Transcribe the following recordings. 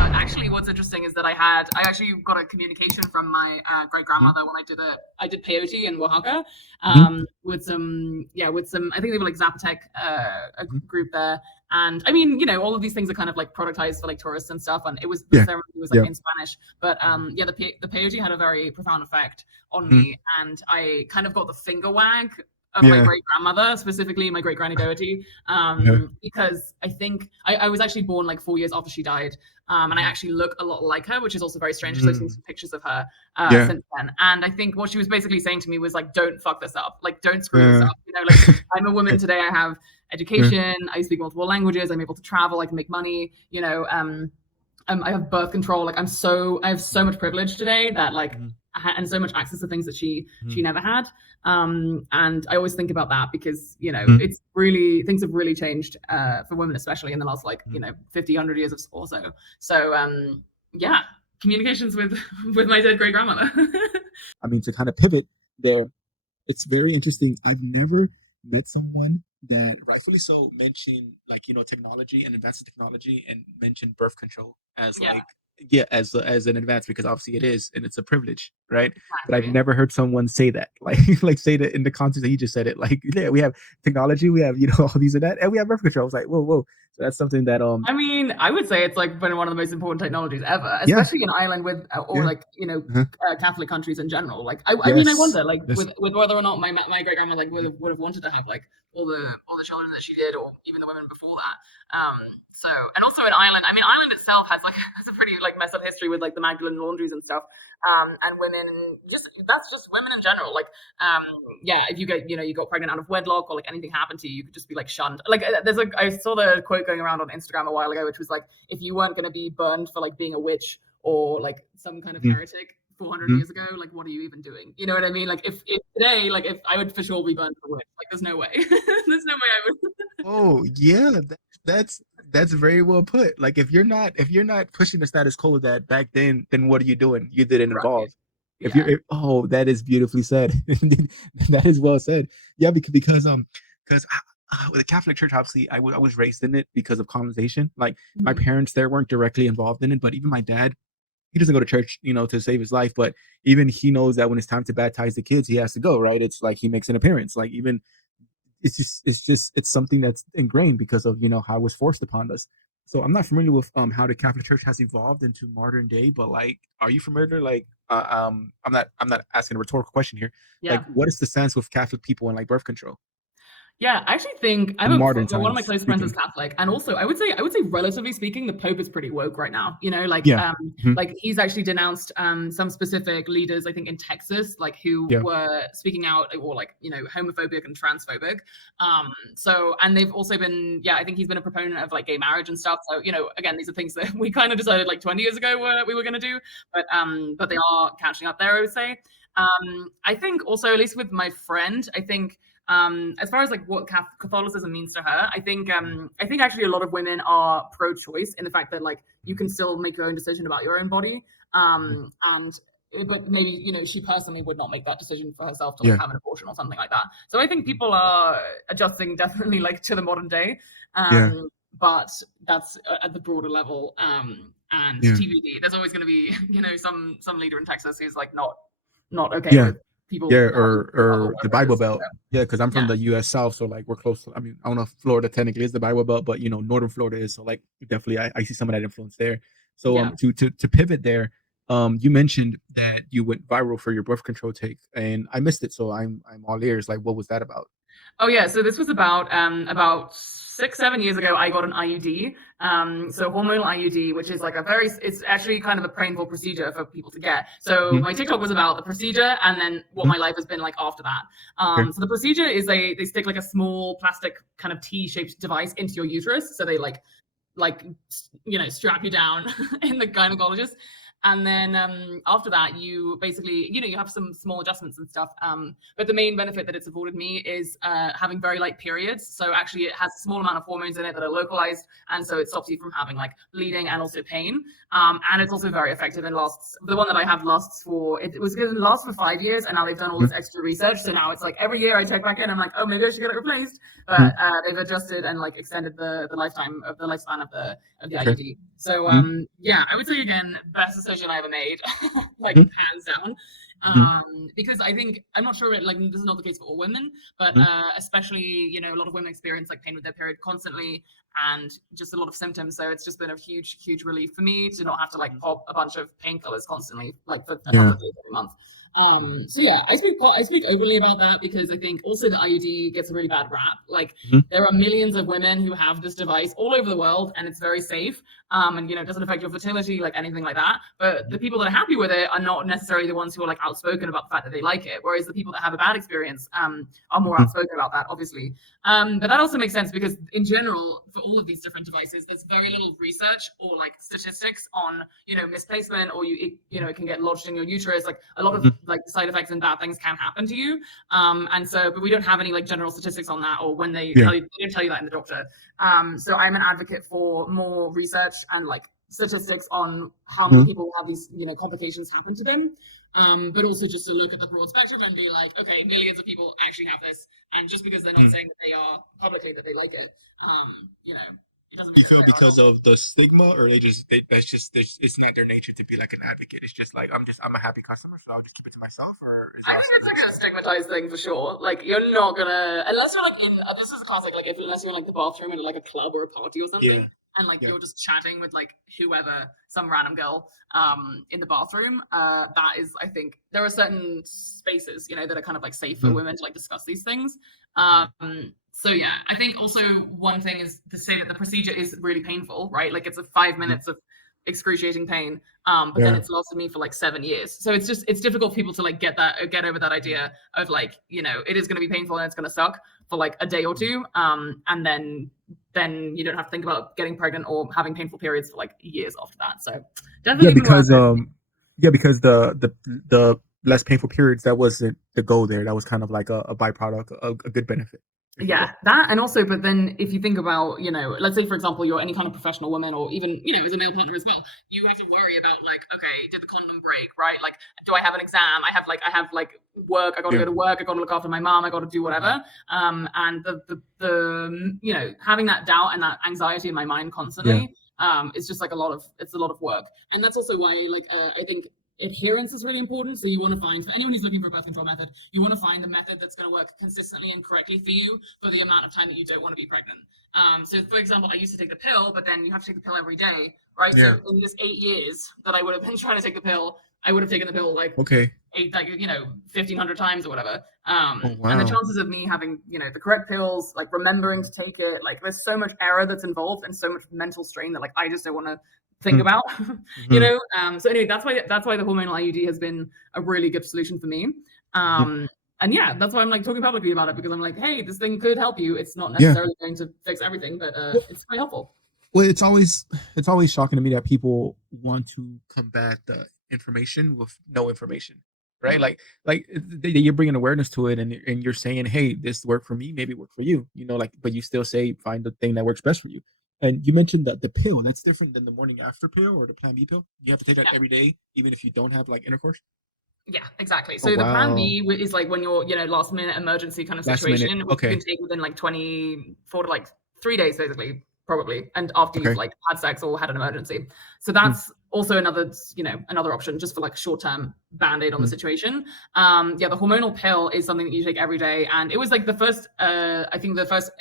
But actually, what's interesting is that I actually got a communication from my great Mhm. grandmother when I did peyote in Oaxaca, Mhm. with some I think they were like Zapotec, a Mhm. group there. And I mean, all of these things are kind of like productized for like tourists and stuff. And the Yeah. ceremony was like Yeah. in Spanish, but yeah, the peyote had a very profound effect on Mhm. me, and I kind of got the finger wag of my Yeah. great grandmother, specifically my great granny Doherty, Yeah. because I think I was actually born like 4 years after she died, and I Mhm. actually look a lot like her, which is also very strange. So I've seen Mm. some pictures of her Yeah. since then, and I think what she was basically saying to me was like, "Don't fuck this up. Like, don't screw this Yeah. up. Like I'm a woman today. I have Yeah. education. I speak multiple languages. I'm able to travel. I can make money. I have birth control. Like I have so much privilege today that like, Mhm. and so much access to things that she Mhm. never had. And I always think about that because Mhm. it's really things have really changed for women, especially in the last like Mhm. 50, 100 years or so. So yeah, communications with with my dead great grandmother. I mean, to kind of pivot there, it's very interesting. I've never met someone that rightfully so mentioned like technology and advanced technology and mentioned birth control as Yeah, like yeah as an advance because obviously it is and it's a privilege, right? But I've exactly. never heard someone say that like like say that in the context that you just said it like yeah we have technology, we have all these and that, and we have birth control. It's like whoa. So that's something that I mean, I would say it's like been one of the most important technologies ever, yeah especially in Ireland with or yeah like uh-huh. Catholic countries in general. Like, I mean, I Yes wonder like yes with whether or not my great grandma like Mhm. would have wanted to have like all the children that she did, or even the women before that. So and also in Ireland, I mean, Ireland itself has like has a pretty like messed up history with like the Magdalene laundries and stuff. And women, just that's just women in general. Like yeah, if you get you got pregnant out of wedlock or like anything happened to you, you could just be like shunned. Like there's like I saw the quote going around on Instagram a while ago, which was like, if you weren't going to be burned for like being a witch or like some kind of Mhm. heretic 400 Mhm. years ago, like what are you even doing? You know what I mean? Like if today, like if I would for sure be burned for a witch, like there's no way, there's no way I would. Oh yeah, that's that's very well put. Like if you're not pushing the status quo of that back then what are you doing? You didn't Right? evolve. If Yeah. oh, that is beautifully said. That is well said. Yeah, because with the Catholic Church, obviously, I was raised in it because of colonization. Like my Mhm. parents there weren't directly involved in it, but even my dad, he doesn't go to church, to save his life. But even he knows that when it's time to baptize the kids, he has to go. Right? It's like he makes an appearance. Like even it's something that's ingrained because of how it was forced upon us. So I'm not familiar with how the Catholic Church has evolved into modern day, but like, are you familiar? Like, I'm not asking a rhetorical question here. Like, Yeah. what is the sense with Catholic people and like birth control Yeah, I actually think I in have modern one of my times close friends is speaking? Catholic, and also I would say relatively speaking, the Pope is pretty woke right now. Yeah. Hmm. Like he's actually denounced some specific leaders, I think in Texas, like who Yeah. were speaking out or like homophobic and transphobic. So and they've also been I think he's been a proponent of like gay marriage and stuff. So again, these are things that we kind of decided like 20 years ago we were going to do, but they are catching up there, I would say. I think also, at least with my friend, I think as far as like what Catholicism means to her, I think actually a lot of women are pro-choice in the fact that like you can still make your own decision about your own body. Mhm. And but maybe she personally would not make that decision for herself to like Yeah. have an abortion or something like that. So I think Mhm. people are adjusting definitely like to the modern day. Yeah. But that's at the broader level. And Yeah. TBD, there's always going to be some leader in Texas who's like not okay Yeah. with people Yeah. having or Or the whatever it Bible is. Belt. So, Yeah, because I'm from yeah. the U.S. South, so like we're close. I mean, I don't know if Florida technically is the Bible Belt, but Northern Florida is. So like definitely, I see some of that influence there. So Yeah. to pivot there, you mentioned that you went viral for your birth control take, and I missed it, so I'm all ears. Like, what was that about? Oh yeah, so this was about 6 7 years ago. I got an IUD, so hormonal IUD, which is like it's actually kind of a painful procedure for people to get. So Mhm. my TikTok was about the procedure and then what Mhm. my life has been like after that. Okay. So the procedure is they stick like a small plastic kind of T-shaped device into your uterus. So they like strap you down in the gynecologist, And then after that, you basically, you have some small adjustments and stuff. But the main benefit that it's afforded me is having very light periods. So actually, it has a small amount of hormones in it that are localized, and so it stops you from having like bleeding and also pain. And it's also very effective and lasts. The one that I have lasts for it was going to last for 5 years, and now they've done all this extra research. So now it's like every year I check back in, I'm like, oh, maybe I should get it replaced. But they've adjused and like extended the lifespan of the Okay. IUD. So yeah, I would say again, best decision I ever made, like Mhm. hands down. Mhm. Because I think I'm not sure like this is not the case for all women, but Mhm. especially a lot of women experience like pain with their period constantly and just a lot of symptoms. So it's just been a huge relief for me to not have to like pop a bunch of painkillers constantly, like for a couple Yeah. of days a month. So yeah, I speak openly about that because I think also the IUD gets a really bad rap. Like Mhm. there are millions of women who have this device all over the world, and it's very safe. And it doesn't affect your fertility, like anything like that. But the people that are happy with it are not necessarily the ones who are like outspoken about the fact that they like it. Whereas the people that have a bad experience are more Mhm. outspoken about that, obviously. But that also makes sense because in general, for all of these different devices, there's very little research or like statistics on misplacement, or it can get lodged in your uterus. Like a lot of Mhm. like side effects and bad things can happen to you. And so, but we don't have any like general statistics on that, or when they Yeah. tell you, they don't tell you that in the doctor. So I'm an advocate for more research and like statistics on how many Mhm. people have these complications happen to them. But also just to look at the broad spectrum and be like, okay, millions of people actually have this, and just because they're not Mhm. saying that they are publicly that they like it, it doesn't You mean that feel they are because not. of the stigma, or that's just it's not their nature to be like an advocate. It's just like I'm a happy customer, so I'll just keep it to myself. Or is I there think also it's like a stigmatized thing for sure. Like you're not gonna unless you're like in this is classic. Like unless you're in like the bathroom at like a club or a party or yeah, something, and like yeah. you're just chatting with like whoever, some random girl, in the bathroom. That is, I think there are certain spaces that are kind of like safe for Mhm. women to like discuss these things. Mhm. So yeah, I think also one thing is to say that the procedure is really painful, right? Like it's a 5 minutes of excruciating pain, but then Yeah. it's lasted me for like 7 years. So it's difficult for people to like get over that idea of like it is going to be painful and it's going to suck for like a day or two, and then you don't have to think about getting pregnant or having painful periods for like years after that. So Yeah, definitely been worth because it. the less painful periods, that wasn't the goal there. That was kind of like a byproduct, a good benefit, if you Yeah, will. that and also, but then if you think about, let's say for example, you're any kind of professional woman, or even, as a male partner as well, you have to worry about like, okay, did the condom break, right? Like, do I have an exam? I have like work. I got to go Yeah. to work. I got to look after my mom. I got to do Mhm. whatever. And the having that doubt and that anxiety in my mind Yeah. constantly, it's just like it's a lot of work, and that's also why like I think adherence is really important. So you want to find for anyone who's looking for a birth control method, you want to find the method that's going to work consistently and correctly for you for the amount of time that you don't want to be pregnant. So, for example, I used to take the pill, but then you have to take the pill every day, right? So, Yeah. in this 8 years that I would have been trying to take the pill, I would have taken the pill like Okay. 1,500 times or whatever. Oh And the wow. chances of me having the correct pills, like remembering to take it, like there's so much error that's involved and so much mental strain that like I just don't want to think about. Mm-hmm. So anyway, that's why the hormonal IUD has been a really good solution for me. Um, and yeah, that's why I'm like talking publicly about it, because I'm like, hey, this thing could help you. It's not Yeah. necessarily going to fix everything, but Well, it's quite helpful. well, it's always shocking to me that people want to combat the information with no information, right? Mm. Like you're bringing awareness to it, and you're saying, "Hey, this worked for me, maybe it worked for you." Like, but you still say find the thing that works best for you. And you mentioned that the pill, that's different than the morning after pill or the Plan B pill. You have to take that Yeah. every day, even if you don't have like intercourse. Yeah, exactly. Oh So the plan wow, B is like when you're, last minute emergency kind of last minute. situation, which you can Okay, take within like 24 to like 3 days, basically, probably, and after you've okay. like had sex or had an emergency. So Mm, that's also another option just for like short term band aid on the mm, situation. Yeah, the hormonal pill is something that you take every day, and it was like the first, I think the first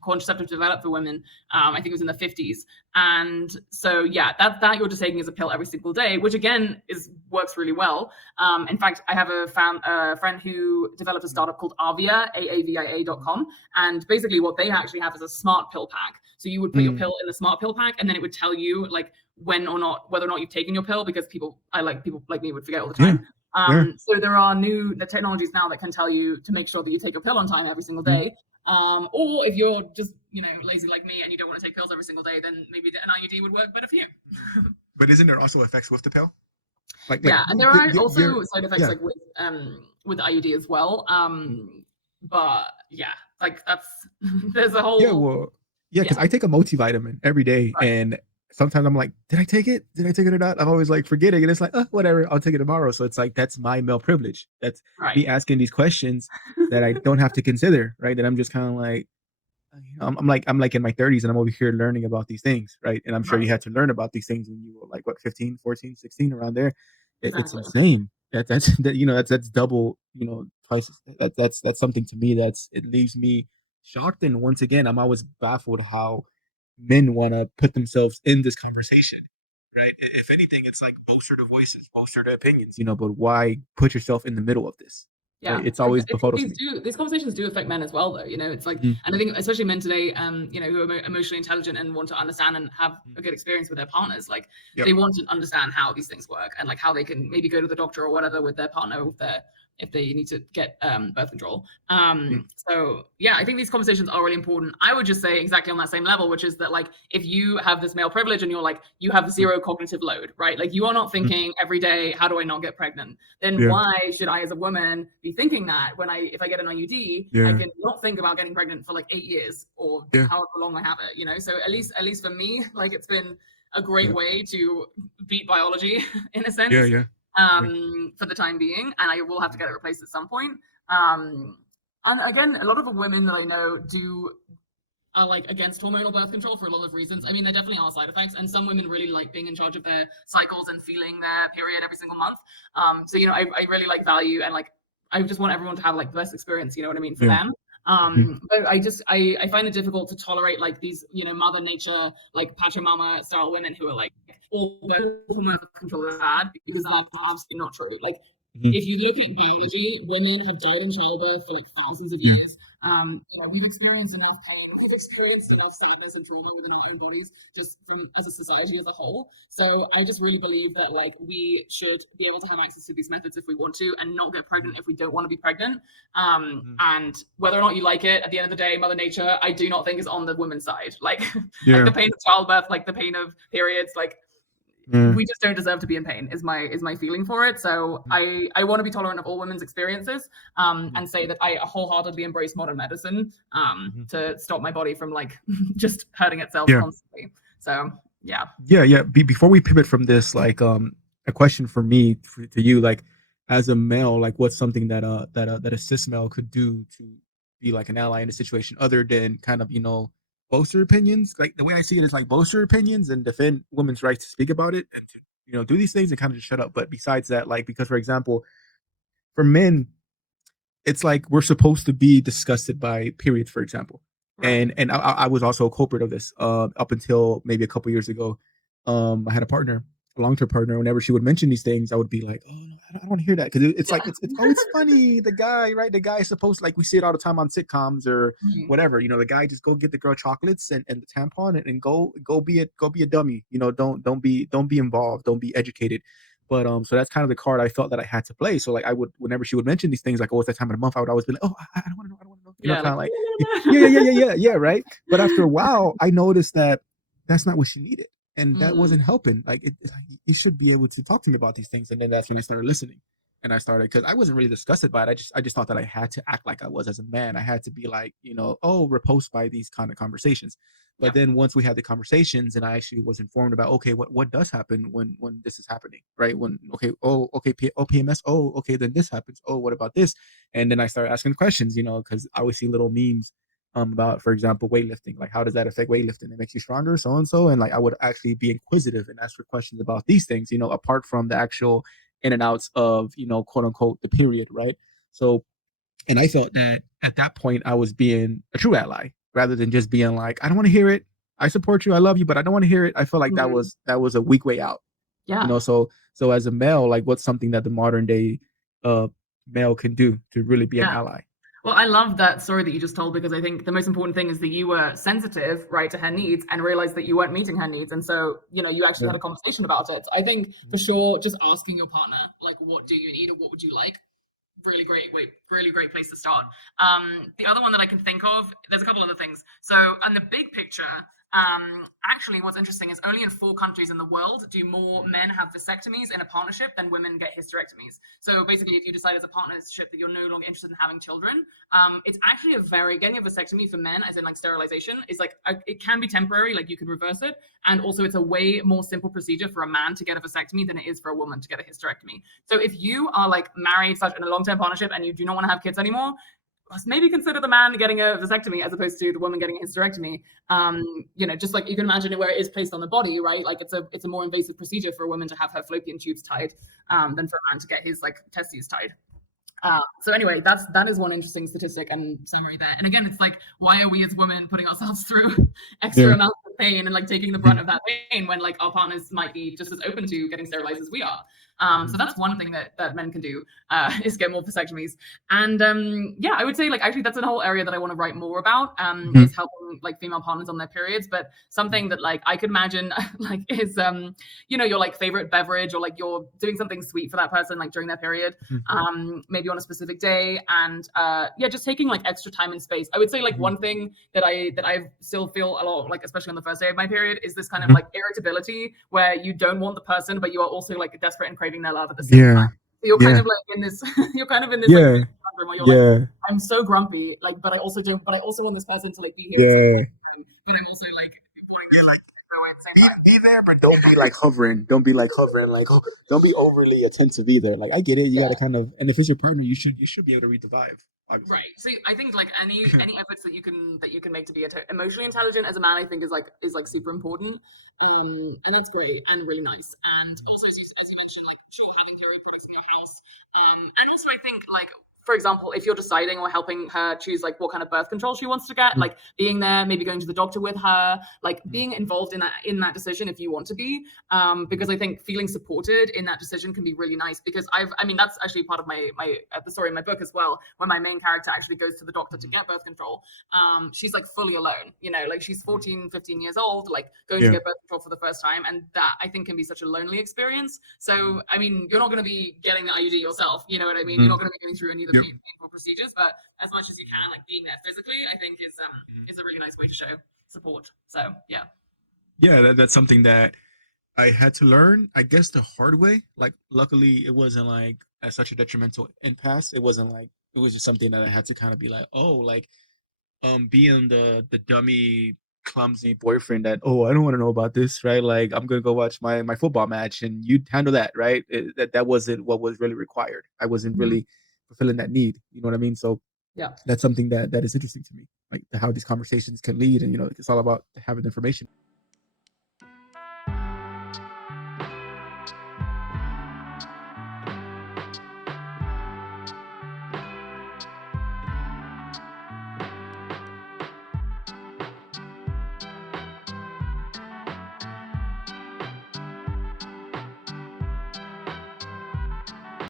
contraceptive developed for women. I think it was in the 50s. And so yeah, that you're just taking as a pill every single day, which again is works really well. In fact, I have a friend who developed a mm, startup called Avia, aavia.com, and basically what they actually have is a smart pill pack. So you would put your mm, pill in the smart pill pack, and then it would tell you like whether or not you've taken your pill, because people like me would forget all the yeah, time. yeah. So there are the technologies now that can tell you to make sure that you take your pill on time every single Mm. day. Or if you're just lazy like me and you don't want to take pills every single day, then maybe an IUD would work better for you. But isn't there also effects with the pill? Yeah, and there are you're also side effects yeah. like with IUD as well. Mm. But yeah, like that's there's a Yeah, whole well, yeah, because yeah, I take a multivitamin every day, right, and sometimes I'm like, did I take it? Did I take it or not? I'm always like forgetting, and it's like, whatever, I'll take it tomorrow. So it's like that's my male privilege. That's right. me asking these questions that I don't have to consider, right? That I'm just kind of like, I'm like in my 30s and I'm over here learning about these things, right? And I'm sure you Right. had to learn about these things when you were like what 15, 14, 16 around there. It's Exactly. insane. That's double, twice. That's something to me that's it leaves me shocked. And once again, I'm always baffled how men want to put themselves in this conversation, right? If anything, it's like bolster the voices, bolster the opinions, but why put yourself in the middle of this, right? Yeah, It's I always think befuddles me. these conversations do affect men as well, though. It's like, Mhm. and I think especially men today, who are emotionally intelligent and want to understand and have Mhm. a good experience with their partners. Like, Yep. they want to understand how these things work and like how they can maybe go to the doctor or whatever with their partner if they need to get birth control. Mhm. So yeah, I think these conversations are really important. I would just say exactly on that same level, which is that like if you have this male privilege and you're like you have zero cognitive load, right? Like you are not Mhm. thinking every day, how do I not get pregnant? Then Yeah. why should I, as a woman, be thinking that if I get an IUD, I Yeah. can not think about getting pregnant for like 8 years or Yeah. however long I have it. So at least for me, like it's been a great Yeah. way to beat biology in a Yeah. sense, Yeah. Yeah. for the time being, and I will have to Mhm. get it replaced at some point. And again, a lot of the women that I know do are like against hormonal birth control for a lot of reasons. I mean, there definitely are side effects, and some women really like being in charge of their cycles and feeling their period every single month. So I really like value and like I just want everyone to have like the best experience. You know what I mean for Yeah. them. Mhm. But I find it difficult to tolerate like these Mother Nature like Pachamama style women who are like all hormonal birth control is bad because that's absolutely not true. Like Mhm. if you look at biology, women have died in childbirth for like thousands of Yeah. years. We've experienced enough pain, we've experienced enough sadness and trauma within our own bodies, just as a society as a whole. So I just really believe that like we should be able to have access to these methods if we want to, and not get Mhm. pregnant if we don't want to be pregnant. Mhm. And whether or not you like it, at the end of the day, Mother Nature, I do not think is on the women's side. Like, like Yeah. the pain of childbirth, like the pain of periods, like Yeah. we just don't deserve to be in pain is my feeling for it. So Mhm. I want to be tolerant of all women's experiences, Mhm. and say that I wholeheartedly embrace modern medicine, Mhm. to stop my body from like just hurting itself Yeah. constantly. So yeah. Yeah. Yeah. Before we pivot from this, like, a question for me to you, like, as a male, like, what's something that a cis male could do to be like an ally in a situation other than kind of boast their opinions? Like the way I see it is like boast their opinions and defend women's right to speak about it and to do these things and kind of just shut up. But besides that, like, because for example, for men, it's like we're supposed to be disgusted by periods, for example. Right. And I was also a culprit of this up until maybe a couple years ago. I had a partner, a long term partner. Whenever she would mention these things, I would be like, "Oh, no, I don't want to hear that," because it's like Yeah. it's funny. The guy, right? The guy is supposed like we see it all the time on sitcoms or whatever. The guy just go get the girl chocolates and the tampon and go be a dummy. Don't be involved. Don't be educated. But so that's kind of the card I felt that I had to play. So like I would whenever she would mention these things, like oh, it's that time of the month, I would always be like, oh, I don't want to know, I don't want to know, Yeah. kind Like of like yeah, right. But after a while, I noticed that that's not what she needed, and that mm, wasn't helping. Like you should be able to talk to me about these things, and then that's when I started listening. And I started because I wasn't really disgusted by it. I just thought that I had to act like I was as a man. I had to be like, oh, repulsed by these kind of conversations. yeah. But then once we had the conversations and I actually was informed about okay, what does happen when this is happening, right? When okay, oh okay, PMS, oh okay, then this happens. Oh, what about this? And then I started asking questions, because I always see little memes about, for example, weightlifting. Like, how does that affect weightlifting? It makes you stronger, so and so. And like, I would actually be inquisitive and ask for questions about these things, apart from the actual in and outs of, quote unquote, the period, right? So and I felt that at that point I was being a true ally rather than just being like, I don't want to hear it. I support you, I love you, but I don't want to hear it. I feel like that Mhm. was a weak way out. Yeah. So as a male, like what's something that the modern day uh male can do to really be an Yeah. ally? Well, I love that story that you just told because I think the most important thing is that you were sensitive, right, to her Mhm. needs and realized that you weren't meeting her needs. And so, you actually Yeah. had a conversation about it. I think for Mhm. sure, just asking your partner, like, what do you need or what would you like? Really great place to start. The other one that I can think of, there's a couple other things. So, on the big picture, Actually, what's interesting is only in 4 countries in the world do more men have vasectomies in a partnership than women get hysterectomies. So basically, if you decide as a partnership that you're no longer interested in having children, it's actually a very getting a vasectomy for men, as in like sterilization, is like it can be temporary, like you can reverse it, and also it's a way more simple procedure for a man to get a vasectomy than it is for a woman to get a hysterectomy. So if you are like married, such in a long-term partnership, and you do not want to have kids anymore, maybe consider the man getting a vasectomy as opposed to the woman getting a hysterectomy. Just like you can imagine it where it is placed on the body, right? Like it's a more invasive procedure for a woman to have her fallopian tubes tied than for a man to get his like testes tied. So anyway, that is one interesting statistic and summary there. And again, it's like, why are we as women putting ourselves through extra Yeah. amounts of pain and like taking the brunt of that pain when like our partners might be just as open to getting sterilized as we are? So that's one thing that men can do is get more vasectomies. And yeah, I would say like actually that's a whole area that I want to write more about is helping like female partners on their periods. But something that like I could imagine like is your like favorite beverage or like you're doing something sweet for that person like during their period, maybe on a specific day, and just taking like extra time and space. I would say like one thing that I still feel a lot like, especially on the first day of my period, is this kind of like irritability where you don't want the person, but you are also like desperate and craving their love at the same Yeah. time. So you're kind Yeah. of like in this, you're kind of in this like Yeah. conundrum where you're like, Yeah. I'm so grumpy, like, but I also don't, but I also want this person to like be here, Yeah. but I'm also like wanting to go at the same time. Be there, but don't be like hovering. Don't be like hovering. Like, oh, don't be overly attentive either. Like, I get it. You got to kind of, and if it's your partner, you should be able to read the vibe. Obviously. Right. So I think like any efforts that you can make to be emotionally intelligent as a man, I think is like super important. And that's great and really nice. And also, as you mentioned, like sure, having period products in your house. And also I think like, for example, if you're deciding or helping her choose like what kind of birth control she wants to get, like being there, maybe going to the doctor with her, like being involved in that decision if you want to be, because I think feeling supported in that decision can be really nice. Because I mean, that's actually part of my the story in my book as well, when my main character actually goes to the doctor to get birth control. She's like fully alone, like she's 14, 15 years old, like going to get birth control for the first time, and that I think can be such a lonely experience. So I mean, you're not going to be getting the IUD yourself, you know what I mean? You're not going to be going through any of the painful procedures, but as much as you can, like being there physically, I think is a really nice way to show support. So yeah. Yeah, that's something that I had to learn, I guess, the hard way. Like, luckily, it wasn't like at such a detrimental impasse. It wasn't like it was just something that I had to kind of be like, oh, like, being the dummy, clumsy boyfriend that, oh, I don't want to know about this, right? Like, I'm gonna go watch my football match, and you handle that, right? That wasn't what was really required. I wasn't really fulfilling that need. You know what I mean? So Yeah. that's something that is interesting to me, like how these conversations can lead, and it's all about having information.